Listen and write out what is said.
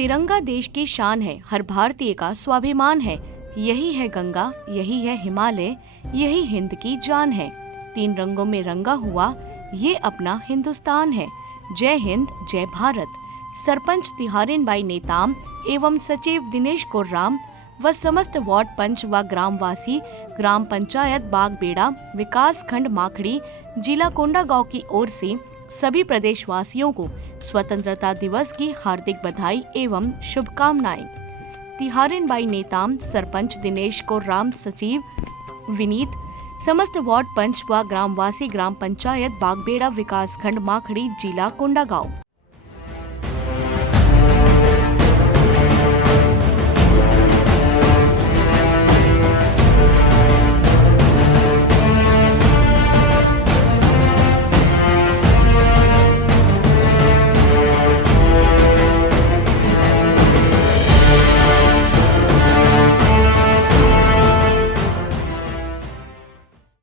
तिरंगा देश की शान है, हर भारतीय का स्वाभिमान है। यही है गंगा, यही है हिमालय, यही हिंद की जान है। तीन रंगों में रंगा हुआ ये अपना हिंदुस्तान है। जय हिंद, जय भारत। सरपंच तिहारिन बाई नेताम एवं सचिव दिनेश कोर्राम व समस्त वार्ड पंच व ग्रामवासी ग्राम पंचायत बागबेड़ा विकास खंड माखड़ी जिला कोंडागांव की ओर से सभी प्रदेशवासियों को स्वतंत्रता दिवस की हार्दिक बधाई एवं शुभकामनाएं। तिहारिन बाई नेताम, सरपंच दिनेश कोर्राम, सचिव विनीत, समस्त वार्ड पंच व ग्रामवासी ग्राम पंचायत बागबेड़ा विकास खंड माखड़ी जिला कोंडागांव।